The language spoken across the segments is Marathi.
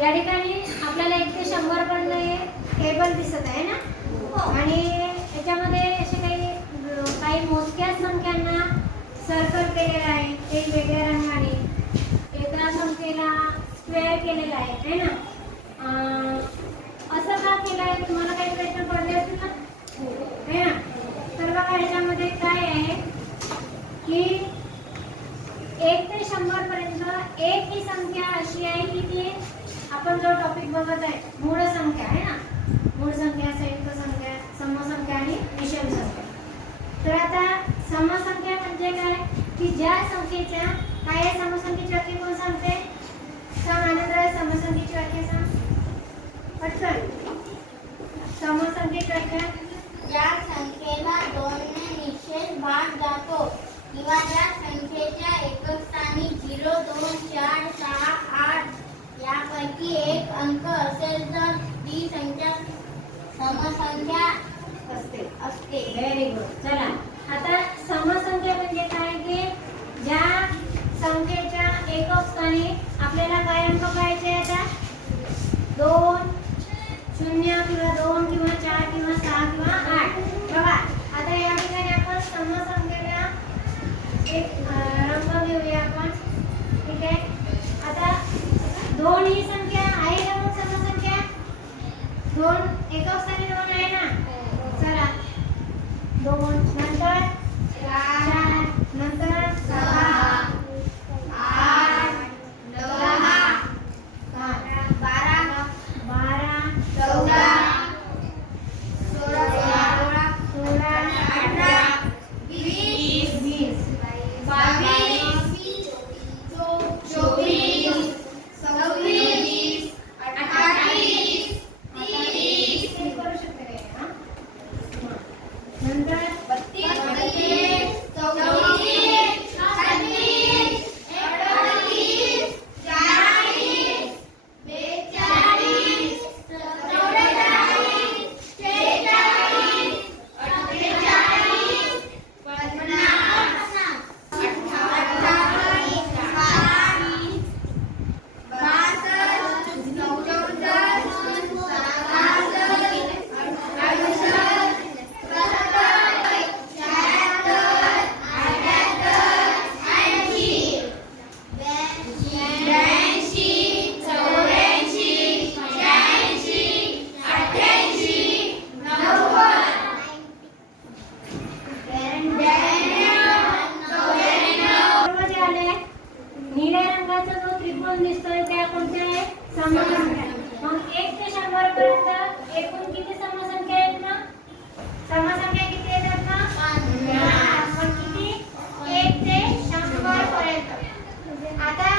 या ठिकाणी आपल्याला 1 ते 100 पर्यंत टेबल दिसत आहे ना, आणि याच्यामध्ये असे काही मोजक्या संख्यांना सर्कल केलेला आहे, ते वेगळ्या रंगाने. एका संख्येला स्क्वेअर केलेला आहे ना. असं का केलं आहे तुम्हाला काही प्रश्न पडले असतील ना, है ना. तर बघा ह्याच्यामध्ये काय आहे की 1 ते 100 पर्यंत एक ही संख्या अशी आहे की ती आपण जो टॉपिक बघत आहे मूळ संख्या आहे ना, मूळ संख्या, संयुक्त संख्या, समसंख्या आणि विषम संख्या. तर आता समसंख्या म्हणजे काय की ज्या संख्येच्या काय आहे, समसंख्येची व्याख्या कोण सांगते? सांग आनंदराज, समसंख्येची व्याख्या सांग पटकन. समसंख्येची व्याख्या: ज्या संख्येला 2 ने निश्चित भाग जातो किंवा ज्या संख्येच्या एकक स्थानी 0, 2, 4, 6, 8 यापैकी एक अंक असेल तर ती संख्या समसंख्या असते. Very good. चला आता समसंख्या म्हणजे काय की ज्या संख्येच्या एकक स्थानी आपल्याला काय अंक पाहिजे? आता 2, 0 किंवा 2 किंवा 4 किंवा 6 किंवा 8. बघा आता या ठिकाणी आपण समसंख्येला एक रंग घेऊया आपण. ठीक आहे. आता 2 ही संख्या आहे का मग समसंख्या? 2 एकक स्थानी 2 आहे ना. चला 2 नंतर 4 नंतर 6 8 10 12 14 16 18 20 22 24 26 28 30 करू शकते का? नंतर 32 34 36 38 38 40 42 44 46 47 निळ्या रंगाचा जो त्रिकोण दिसतोय त्या कोणत्या आहे? समसंख्या. मग 1 ते 100 पर्यंत एकूण किती समसंख्या आहेत ना? समसंख्या किती येतात ना? 50. मग किती? 1 ते 100 पर्यंत. आता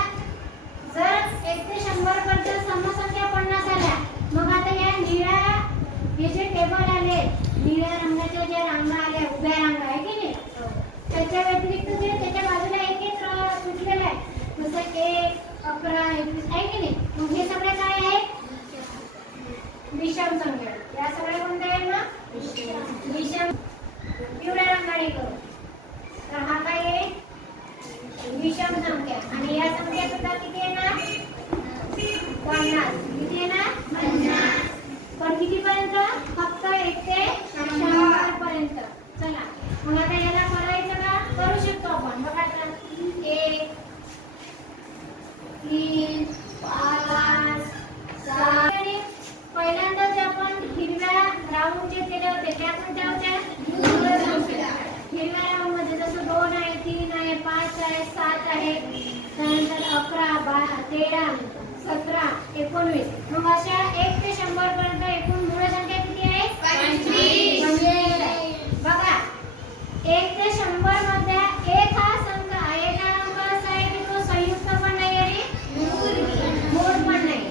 जर 1 ते 100 पर्यंत समसंख्या 50 आल्या, मग आता या निळ्या हे जे टेबल आले, निळ्या रंगाच्या ज्या रांगा आल्या, उभ्या रांगा आहे की नाही, त्याच्या व्यतिरिक्त जे त्याच्या बाजूला एक एक सुटलेला आहे, जसं 1 11 21 आहे की नाही, मग हे सगळे काय आहे? विषम संख्या. या सगळ्या कोणत्या आहेत ना? विषम. पिवळ्या रंगाने करू. तर हा काय आहे? विषम संख्या. आणि या संख्या सुद्धा किती येणार? 50. किती येणार? 50. पण कितीपर्यंत? फक्त 1 ते 100 पर्यंत. चला मग आता याला करायचं का? करू शकतो आपण. बघा 1 3 5 6. आणि पहिल्यांदा जे आपण हिरव्या राऊंड जे केले होते त्या कोणत्या होत्या? हिरव्या राऊंड मध्ये जसं 2 आहे, 3 आहे, 5 आहे, 7 आहे, त्यानंतर 11 12 13 17 19. मग अशा 1 ते 100 पर्यंत एकूण मूळ संख्या किती आहे? 25. बघा 1 ते 100 मध्ये एक हा अंक असा आहे की तो संयुक्त पण नाही आणि मूळ पण नाही.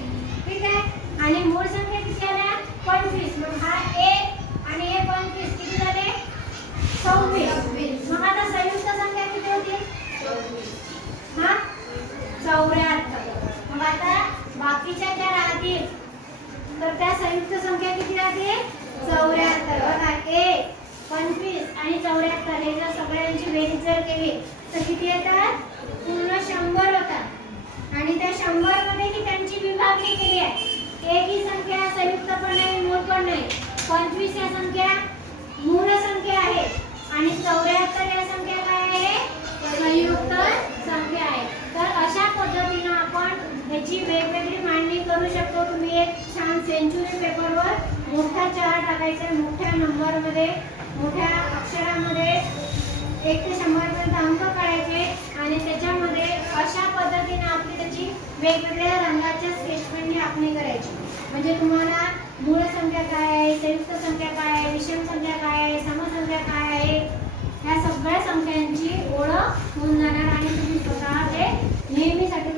ठीक आहे. आणि मूळ संख्या किती आल्या? 25. मग हा 1 आणि हे 25 किती झाले? 26. मग आता संयुक्त संख्या किती होती? 74. मग आता बाकीच्या ज्या राहतील तर त्या संयुक्त संख्या किती राहतील? 74. बघा 1 25 आणि 74 हे जर सगळ्यांची बेरीज जर केली तर किती येतात? पूर्ण 100 होतात. 74 या संख्या काय आहे? संयुक्त संख्या आहे. तर अशा पद्धतीने आपण याची वेगवेगळी मांडणी करू शकतो. तुम्ही एक छान सेंचुरी पेपरवर मोठा चार्ट टाकायचा आहे, मोठ्या नंबरमध्ये, मोठ्या अक्षरामध्ये 1 ते 100 पर्यंत अंक काढायचे आणि त्याच्यामध्ये अशा पद्धतीने आपली त्याची वेगवेगळ्या रंगाच्या स्केचपेनने आखणी करायची. म्हणजे तुम्हाला मूळ संख्या काय आहे, संयुक्त संख्या काय आहे, विषम संख्या काय आहे, समसंख्या काय आहे, ह्या सगळ्या संख्यांची ओळख होऊन जाणार आणि तुम्ही स्वतः ते नेहमीसाठी